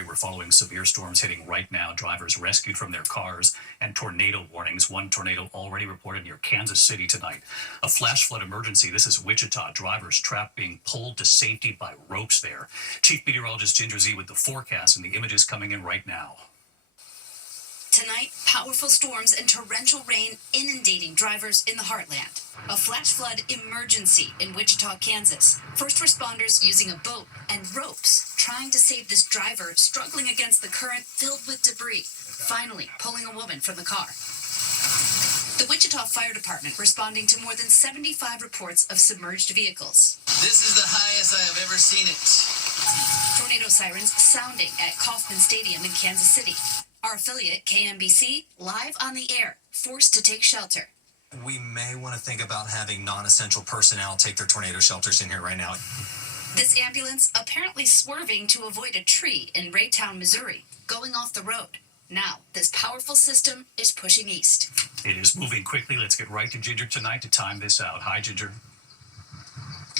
story. We're following severe storms hitting right now. Drivers rescued from their cars and tornado warnings. One tornado already reported near Kansas City tonight. A flash flood emergency. This is Wichita. Drivers trapped being pulled to safety by ropes there. Chief Meteorologist Ginger Z with the forecast and the images coming in right now. Tonight, powerful storms and torrential rain inundating drivers in the heartland. A flash flood emergency in Wichita, Kansas. First responders using a boat and ropes trying to save this driver struggling against the current filled with debris, finally pulling a woman from the car. The Wichita Fire Department responding to more than 75 reports of submerged vehicles. This is the highest I have ever seen it. Tornado sirens sounding at Kauffman Stadium in Kansas City. Our affiliate, KMBC, live on the air, forced to take shelter. We may want to think about having non-essential personnel take their tornado shelters in here right now. This ambulance apparently swerving to avoid a tree in Raytown, Missouri, going off the road. Now, this powerful system is pushing east. It is moving quickly. Let's get right to Ginger tonight to time this out. Hi, Ginger.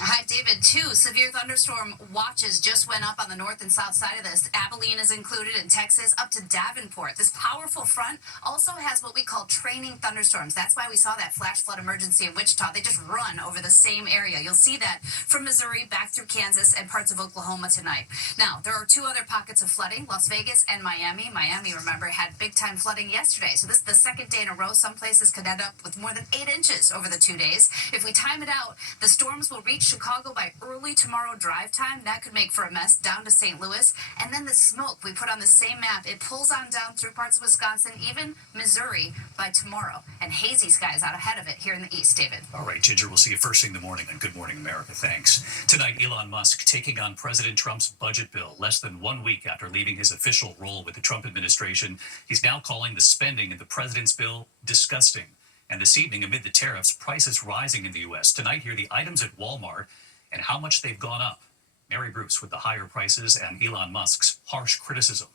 Hi, David. 2 severe thunderstorm watches just went up on the north and south side of this. Abilene is included in Texas up to Davenport. This powerful front also has what we call training thunderstorms. That's why we saw that flash flood emergency in Wichita. They just run over the same area. You'll see that from Missouri back through Kansas and parts of Oklahoma tonight. Now, there are 2 other pockets of flooding, Las Vegas and Miami. Miami, remember, had big-time flooding yesterday. So this is the second day in a row. Some places could end up with more than 8 inches over the 2 days. If we time it out, the storms will reach Chicago by early tomorrow drive time. That could make for a mess down to St. Louis. And then the smoke we put on the same map, it pulls on down through parts of Wisconsin, even Missouri by tomorrow. And hazy skies out ahead of it here in the east, David. All right, Ginger, we'll see you first thing in the morning on Good Morning America. Thanks. Tonight, Elon Musk taking on President Trump's budget bill less than 1 week after leaving his official role with the Trump administration. He's now calling the spending in the president's bill disgusting. And this evening, amid the tariffs, prices rising in the U.S. Tonight, here are the items at Walmart and how much they've gone up. Mary Bruce with the higher prices and Elon Musk's harsh criticism.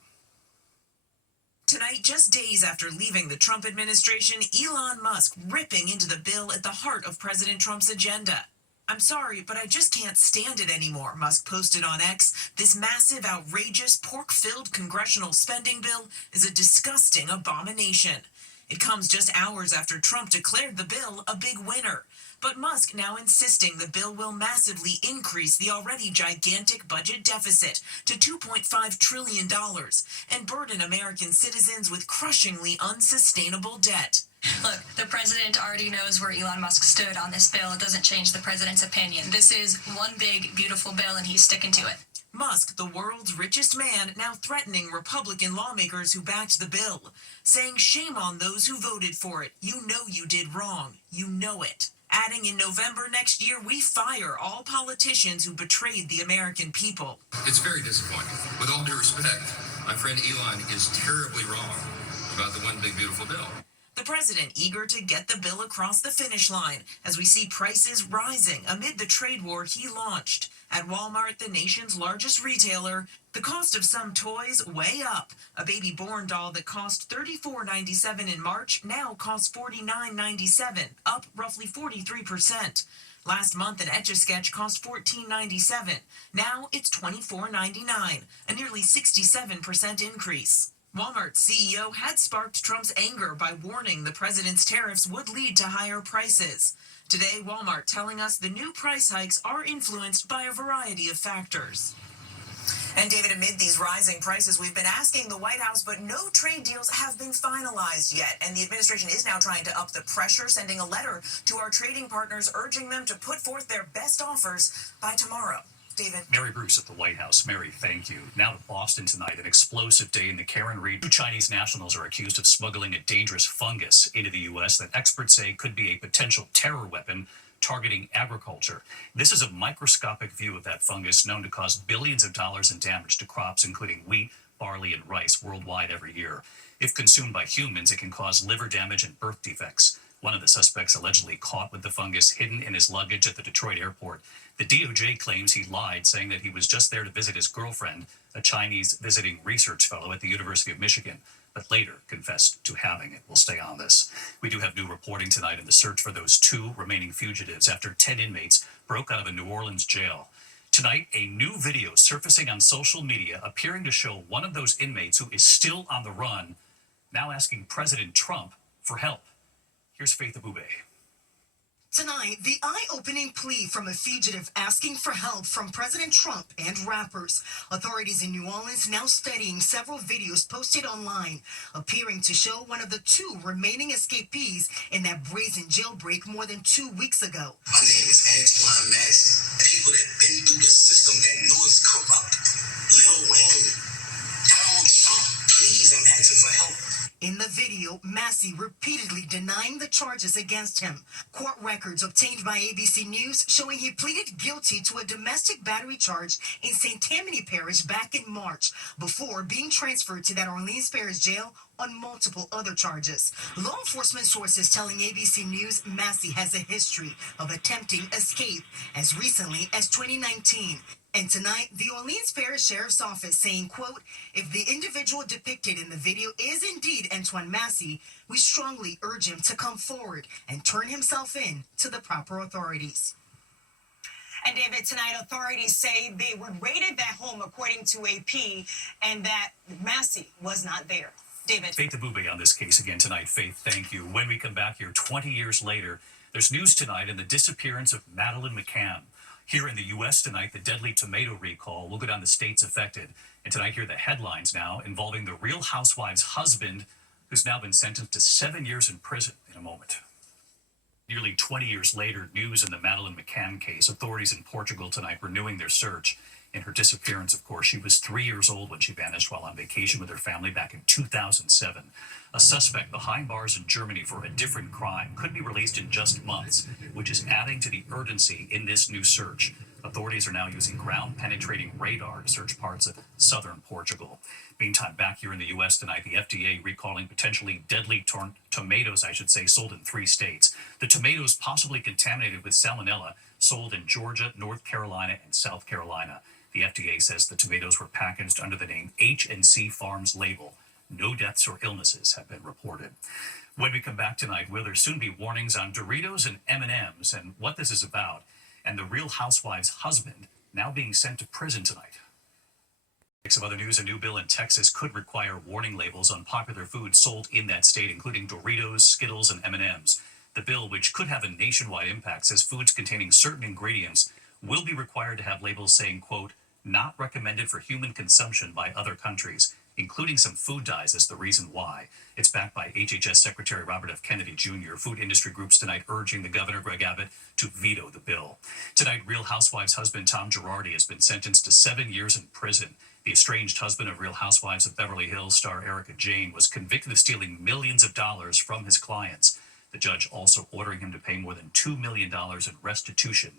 Tonight, just days after leaving the Trump administration, Elon Musk ripping into the bill at the heart of President Trump's agenda. "I'm sorry, but I just can't stand it anymore," Musk posted on X. "This massive, outrageous, pork-filled congressional spending bill is a disgusting abomination." It comes just hours after Trump declared the bill a big winner. But Musk now insisting the bill will massively increase the already gigantic budget deficit to $2.5 trillion and burden American citizens with crushingly unsustainable debt. Look, the president already knows where Elon Musk stood on this bill. It doesn't change the president's opinion. This is one big, beautiful bill, and he's sticking to it. Musk, the world's richest man, now threatening Republican lawmakers who backed the bill, saying shame on those who voted for it. You know you did wrong. You know it. Adding in November next year, we fire all politicians who betrayed the American people. It's very disappointing. With all due respect, my friend Elon is terribly wrong about the one big beautiful bill. The president eager to get the bill across the finish line as we see prices rising amid the trade war he launched. At Walmart, the nation's largest retailer, the cost of some toys way up. A baby born doll that cost $34.97 in March now costs $49.97, up roughly 43%. Last month, an Etch-a-Sketch cost $14.97. Now it's $24.99, a nearly 67% increase. Walmart's CEO had sparked Trump's anger by warning the president's tariffs would lead to higher prices. Today, Walmart telling us the new price hikes are influenced by a variety of factors. And David, amid these rising prices, we've been asking the White House, but no trade deals have been finalized yet. And the administration is now trying to up the pressure, sending a letter to our trading partners, urging them to put forth their best offers by tomorrow. David. Mary Bruce at the White House. Mary, thank you. Now to Boston tonight, an explosive day in the Karen region. 2 Chinese nationals are accused of smuggling a dangerous fungus into the U.S. that experts say could be a potential terror weapon targeting agriculture. This is a microscopic view of that fungus known to cause billions of dollars in damage to crops, including wheat, barley, and rice worldwide every year. If consumed by humans, it can cause liver damage and birth defects. One of the suspects allegedly caught with the fungus hidden in his luggage at the Detroit airport. The DOJ claims he lied, saying that he was just there to visit his girlfriend, a Chinese visiting research fellow at the University of Michigan, but later confessed to having it. We'll stay on this. We do have new reporting tonight in the search for those 2 remaining fugitives after 10 inmates broke out of a New Orleans jail. Tonight, a new video surfacing on social media appearing to show one of those inmates who is still on the run, now asking President Trump for help. Here's Faith Abube. Tonight, the eye-opening plea from a fugitive asking for help from President Trump and rappers. Authorities in New Orleans now studying several videos posted online, appearing to show one of the two remaining escapees in that brazen jailbreak more than 2 weeks ago. My name is Antoine Massey. People that been through the system that know it's corrupt. Lil Wayne, Donald Trump, please, I'm asking for help. In the video, Massey repeatedly denying the charges against him. Court records obtained by ABC News showing he pleaded guilty to a domestic battery charge in St. Tammany Parish back in March, before being transferred to that Orleans Parish jail on multiple other charges. Law enforcement sources telling ABC News Massey has a history of attempting escape as recently as 2019. And tonight, the Orleans Parish Sheriff's Office saying, quote, if the individual depicted in the video is indeed Antoine Massey, we strongly urge him to come forward and turn himself in to the proper authorities. And David, tonight authorities say they raided that home according to AP and that Massey was not there. David. Faith Abube on this case again tonight. Faith, thank you. When we come back here 20 years later, there's news tonight in the disappearance of Madeleine McCann. Here in the U.S. tonight, the deadly tomato recall. We'll go down the states affected. And tonight, here are the headlines now involving the Real Housewives' husband, who's now been sentenced to 7 years in prison in a moment. Nearly 20 years later, news in the Madeleine McCann case. Authorities in Portugal tonight renewing their search. In her disappearance, of course, she was 3 years old when she vanished while on vacation with her family back in 2007. A suspect behind bars in Germany for a different crime could be released in just months, which is adding to the urgency in this new search. Authorities are now using ground-penetrating radar to search parts of southern Portugal. Meantime, back here in the U.S. tonight, the FDA recalling potentially deadly tomatoes, sold in 3 states. The tomatoes possibly contaminated with salmonella, sold in Georgia, North Carolina, and South Carolina. The FDA says the tomatoes were packaged under the name H&C Farms label. No deaths or illnesses have been reported. When we come back tonight, will there soon be warnings on Doritos and M&Ms and what this is about? And the Real Housewives' husband now being sent to prison tonight. Some other news, a new bill in Texas could require warning labels on popular foods sold in that state, including Doritos, Skittles, and M&Ms. The bill, which could have a nationwide impact, says foods containing certain ingredients will be required to have labels saying, quote, not recommended for human consumption by other countries, including some food dyes as the reason why. It's backed by HHS Secretary Robert F. Kennedy Jr. Food industry groups tonight urging the governor, Greg Abbott, to veto the bill. Tonight, Real Housewives husband Tom Girardi has been sentenced to 7 years in prison. The estranged husband of Real Housewives of Beverly Hills star Erica Jane was convicted of stealing millions of dollars from his clients. The judge also ordering him to pay more than $2 million in restitution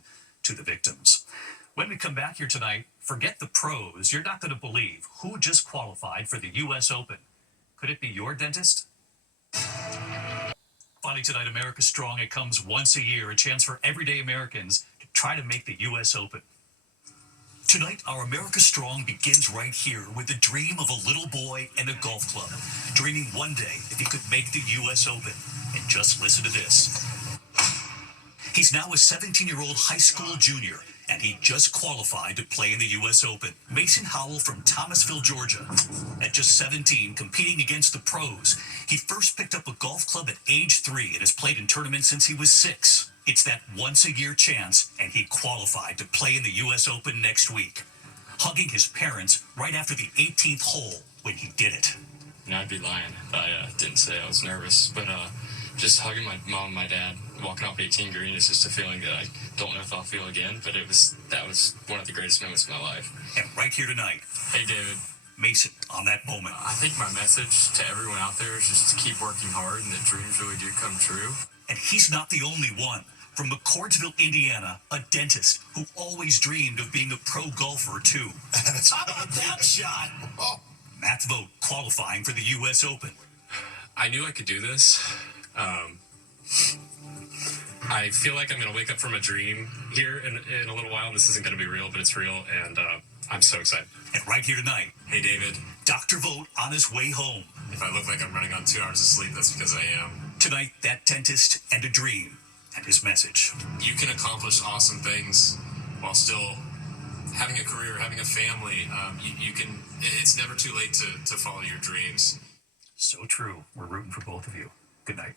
to the victims. When we come back here tonight, forget the pros. You're not going to believe who just qualified for the U.S. Open. Could it be your dentist? Finally tonight, America Strong. It comes once a year, a chance for everyday Americans to try to make the U.S. Open. Tonight, our America Strong begins right here with the dream of a little boy and a golf club, dreaming one day if he could make the U.S. Open. And just listen to this. He's now a 17-year-old high school junior, and he just qualified to play in the U.S. Open. Mason Howell from Thomasville, Georgia. At just 17, competing against the pros, he first picked up a golf club at age 3 and has played in tournaments since he was 6. It's that once-a-year chance, and he qualified to play in the U.S. Open next week, hugging his parents right after the 18th hole when he did it. I'd be lying if I didn't say I was nervous, but just hugging my mom and my dad, walking off 18 green is just a feeling that I don't know if I'll feel again, but that was one of the greatest moments of my life. And right here tonight, hey David, Mason on that moment. I think my message to everyone out there is just to keep working hard and that dreams really do come true. And he's not the only one. From McCordsville, Indiana, a dentist who always dreamed of being a pro golfer too. How about that shot? Oh. Matt Vogt qualifying for the U.S. Open. I knew I could do this. I feel like I'm going to wake up from a dream here in a little while. This isn't going to be real, but it's real, and I'm so excited. And right here tonight, hey, David. Dr. Vogt on his way home. If I look like I'm running on 2 hours of sleep, that's because I am. Tonight, that dentist and a dream and his message. You can accomplish awesome things while still having a career, having a family, you can. It's never too late to follow your dreams. So true. We're rooting for both of you. Good night.